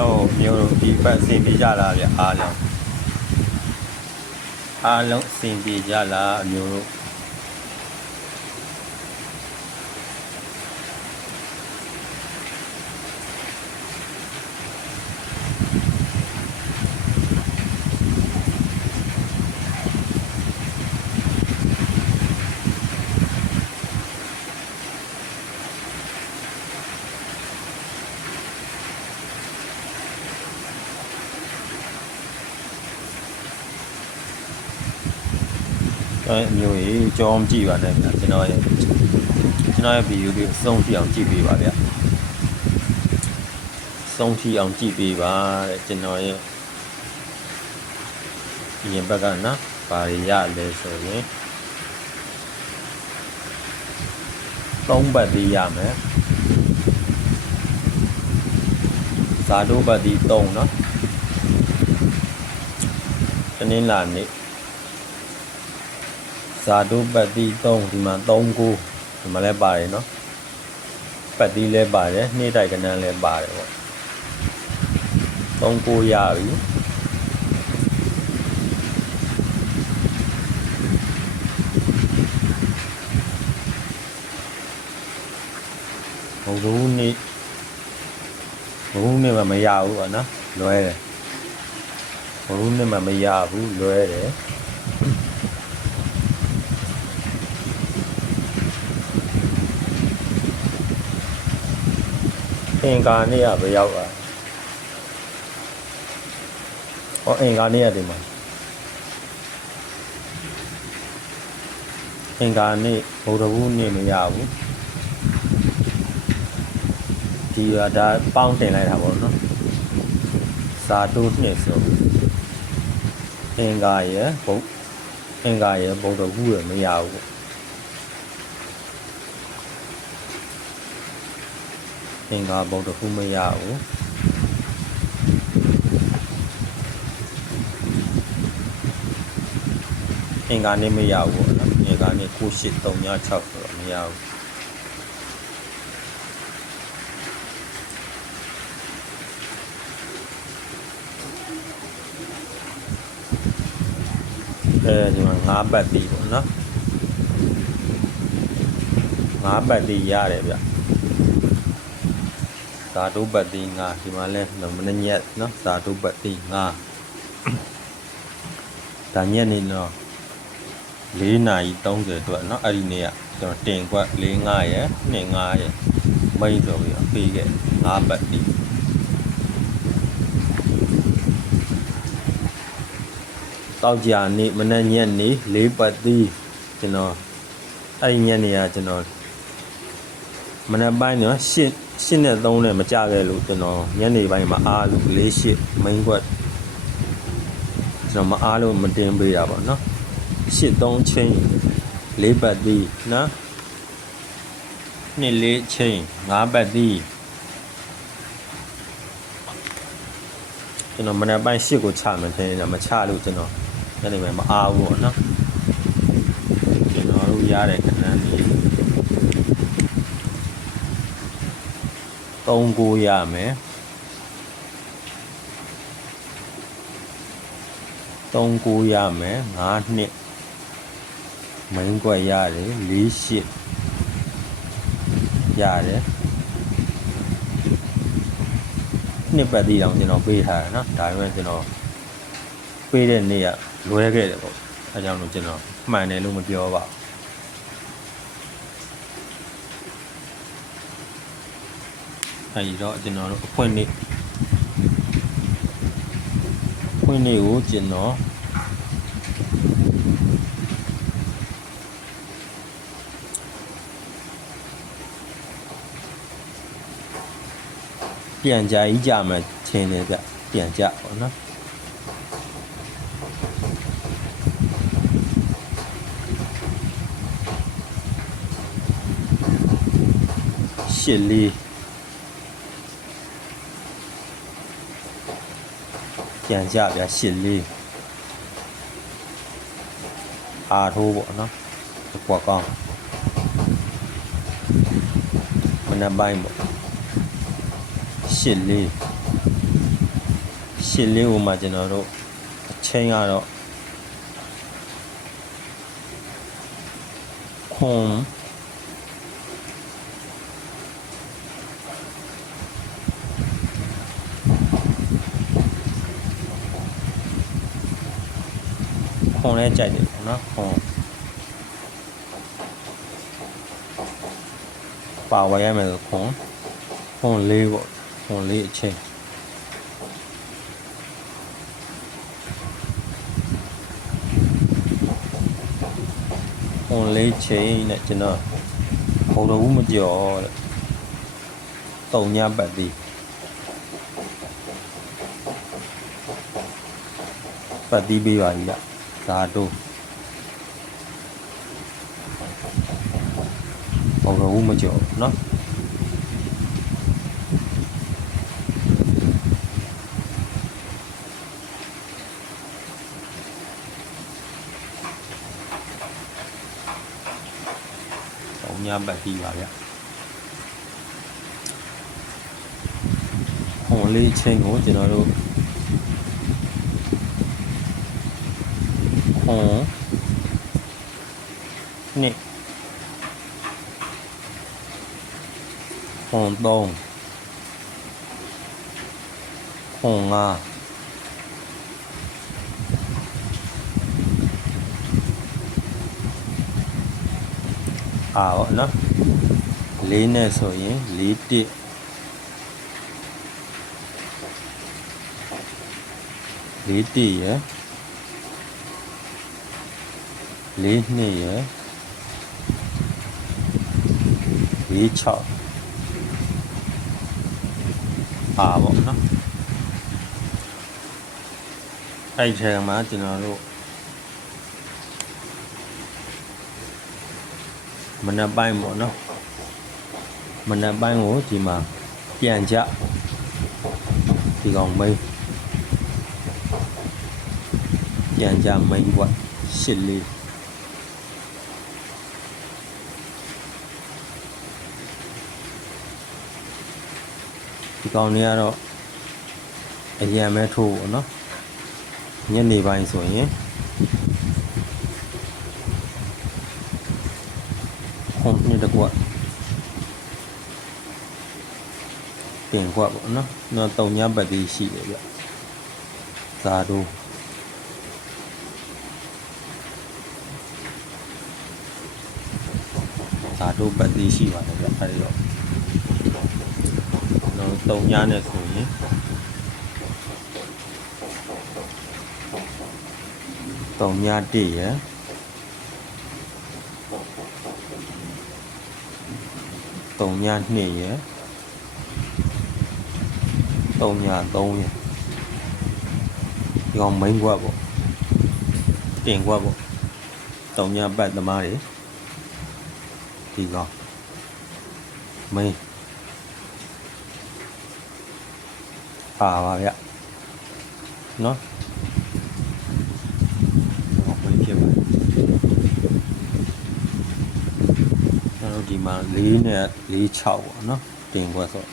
လုံးမျိုးဒီပတ်အဆင်ပြေကြလားဗျအားလုံးအဆင်ပြေကြလားအမျိုးတို့မျိုးကြီးကြောင်းကြည့်ပါနဲ့ဗျာကျွန်တော်ရဲ့ဗီဒီယိုလေးစုံထိအောင်ကြည့်ပေးပါဗျာစုံထိအောင်ကြည့်ပေးပါတဲ့ကျွန်တော်ရဲ့ရင်ဘက်ကနော်ဘာတွေရလဲဆိုရင်3ပတ်သေးရမယ်ဇာတုပတ်သေး3နော်တနင်္လာနေ့ဇာတုပတ်တိ3ဒီမှာ3ကိုဒီမှာလည်းပါတယ်เนาะပတ်တိလည်းပါတယ်နှိမ့်တိုက်ကနန်းလည်းပါတယ်ပေါ့3ကိုရပြီဘုံနေ့မှာမရဘူးပေါ့နော်လွဲတယ်ဘုံနေ့မှာမရဘူးလွဲတယ်အင်္ဂါနေ့ကဘယ်ရောက်อ่ะဟောအင်္ဂါနေ့ကဒီမှာအင်္ဂါနေ့ဗုဒ္ဓဘုနေ့မရဘူးဒီကဒါပေါင်းတင်လိုက်တာပေါ့နော်ဇာတုနှစ်ဆိုအင်္ဂါရယ်ဗုဒ္ဓဘုရယ်မရဘူးအင်္ဂါဗုဒ္ဓဘုမရဘူးအင်္ဂါနေ့မရဘူးပေါ့နော်အင်္ဂါနေ့983 6ဆိုတော့မရဘူးဒီမှာ5ပတ်တီးပေါ့နော်5ပတ်တီးရတယ်ဗျဇာတုပတ်တီး5ဒီမှာလဲမနေ့ညက်နော်ဇာတုပတ်တီး5ဒါညက်နေတော့4:30အတွက်နော်အဲ့ဒီနေ့ကကျွန်တော်တင်ကွက်45ရယ်25ရယ်မိတ်ဆိုပြီးပေးခဲ့5ပတ်တီးတောက်ကြနေ့မနေ့ညက်နေ့4ပတ်တီးကျွန်တော်အဲ့ဒီညက်နေကကျွန်တော်မနေ့ပိုင်းနော်8နဲ့3နဲ့မကြခဲ့လို့ကျွန်တော်ညနေပိုင်းမှာအားလို့4-8 main ကွက်ကျွန်တော်မအားလို့မတင်ပေးတာပေါ့နော်8-3 chain 4ပတ်တီးနော်2-4 chain 5ပတ်တီးကျွန်တော်မနေ့ပိုင်း8ကိုချမယ်ထင်တယ်မချလို့ကျွန်တော်ညနေပိုင်းမအားဘူးပေါ့နော်ကျွန်တော်တို့ရတဲ့ခဏလေး3ကိုရမယ်3ကိုရမယ်5နှစ်မိန်ကွက်ရတယ်4-8ရတယ်နှစ်ပတ်တီးအောင်ကျွန်တော်ပေးထားတယ်နော်ဒါပေမဲ့ကျွန်တော်ပေးတဲ့နေ့ကလွဲခဲ့တယ်ပေါ့အဲကြောင့်လို့ကျွန်တော်မှန်တယ်လို့မပြောပါဘူးအဲဒီတော့ကျွန်တော်တို့အဖွင့်နေ့ကိုကျွန်တော်ပြန်ကြကြီးကြမှာချင်းတယ်ဗျပြန်ကြပေါ့နော်8-4ပြန်ကြဗျ8-4အားထိုးပေါ့နော်ကွာကောင်းမနက်ပိုင်းပေါ့8-4 ရှစ်လေးကိုမှကျွန်တော်တို့အချိန်ကတော့ခွန်လဲကြိုက်တယ်ပေါ့နော်ပါဝယ်ရမယ်ဆိုခွန်လေးပေါ့ခွန်လေးအချိန်ခွန်လေးချိန်နဲ့ကျွန်တော်ဘုံတော်ဘူးမကြော်တဲ့တုံညပတ်သည်ပတ်သည်ပေးပါကြီးလားဇာတိုးဘုံတော်ဘူးမကြော်နော်ညပတ်ပြီးပါဗျဟိုလေးချင်းကိုကျွန်တော်တို့နှစ်သုံးငါပေါ့နော်လေးနဲ့ဆိုရင်လေးတစ်ရယ်လေးနှစ်ရယ်လေး6ပေါ့နော်အဲ့ထဲမှာကျွန်တော်တို့မနက်ပိုင်းပေါ့နော်မနက်ပိုင်းကိုဒီမှာပြန်ကြဒီကောင်မိန်းပြန်ကြမိန်းကွာရှစ်လေးဒီကောင်လေးကတော့အရန်ပဲထိုးပေါ့နော်ညနေပိုင်းဆိုရင်နှစ်တကွပြင်ကွပေါ့နော်တော့တုံညပတ်သေးရှိတယ်ဗျဇာတိုးပတ်သေးရှိပါတယ်ဗျအဲဒီတော့တုံညနဲ့ဆိုရင်တုံည1ရယ်တုံည2ရယ်တုံည3ရယ်ဒီကောင်မိန်းကွက်ပေါ့တင်ကွက်ပေါ့တုံညပတ်သမားတွေဒီကောင်မိန်းပါဗျနော်မိန်းဖြစ်ပါဒီမှာ4နဲ့4 6ပေါ့နော်တင်ကွက်ဆို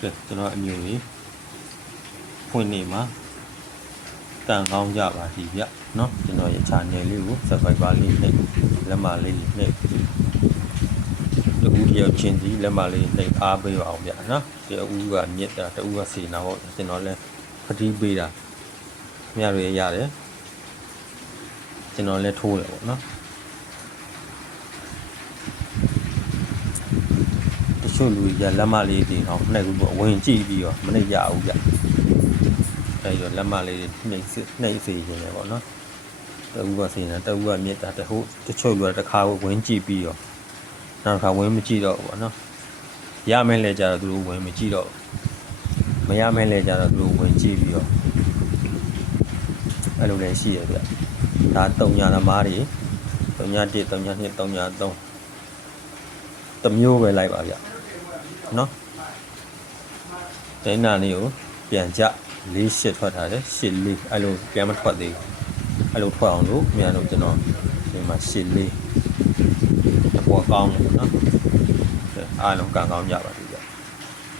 ကျွန်တော်အမျိုးကြီးဖွင့်နေမှာတန်ကောင်းကြပါစီဗျနော်ကျွန်တော်ရဲ့ channel လေးကို subscribe လေးနှိပ်လက်မလေးနှိပ်တဦးတယောက်ချင်းစီလက်မလေးနှိပ်အားပေးပါအောင်ဗျနော်တဦးကမြစ်တာတဦးကစီနာပေါ့ကျွန်တော်လည်းဖတိပေးတာမြရရရတယ်ကျွန်တော်လည်းထိုးတယ်ပေါ့နော်တချို့လူကြီးကလက်မလေးတွေတော့နှိပ်ဘူးပေါ့ဝင်ကြည့်ပြီးတော့မနှိပ်ရဘူးဗျအဲ့တော့လက်မလေးနှိပ်စေခြင်းလေပေါ့နော်တဦးကစီနာတဦးကမြစ်တာတချို့လူကတစ်ခါဝင်ကြည့်ပြီးတော့နောက်တစ်ခါဝင်မကြည့်တော့ဘူးပေါ့နော်ရမယ်လဲကြတော့သူတို့ဝင်မကြည့်တော့မရမယ်လဲကြတော့သူတို့ဝင်ကြည့်ပြီးတော့အဲ့လိုလည်းရှိရဗျဒါတုံညာသမားတွေတုံညာ1တုံညာ2တုံညာ3တမျိုးပဲလိုက်ပါဗျနော်ဒိန်းနာလေးကိုပြန်ကြ4-8ထွက်ထားတယ်8-4အဲ့လိုပြန်မထွက်သေးဘူးအဲ့လိုထွက်အောင်လို့မြန်လို့ကျွန်တော်ဒီမှာ8-4ပေါ်ကောင်းတယ်နော်အားလုံးကံကောင်းကြပါစေ